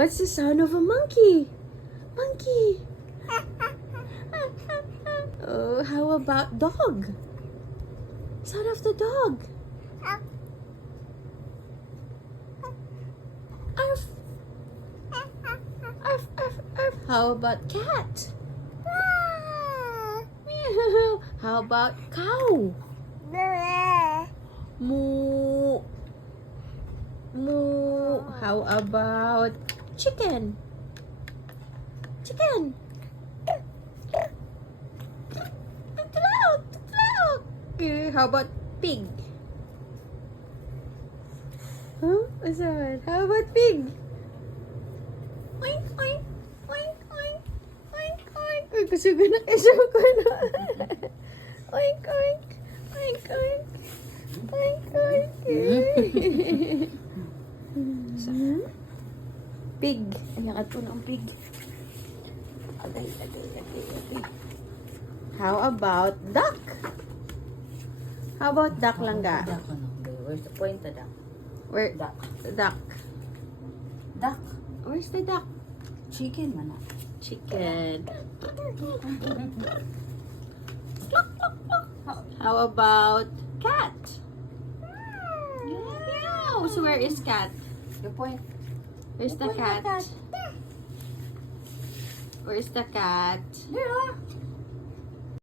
What's the sound of a monkey? Monkey. Oh, how about dog? Sound of the dog. Arf. Arf, arf, arf. How about cat? Meow. How about cow? Moo. Moo. How about chicken? Chicken. How about pig? Huh? What's that? How about pig? Oink, oink, oink, oink, oink, oink. Uy, kusugo na. Oink, oink, oink, oink, oink, oink. Pig. Ayan po ng pig. Agay. How about duck? How about duck langga? Duck, ano? Where's the point of duck? Where? Duck. Duck. Duck. Where's the duck? Chicken man. Chicken. How about cat? Meow. So where is cat? Your point. Where's the cat? Where's the cat? There.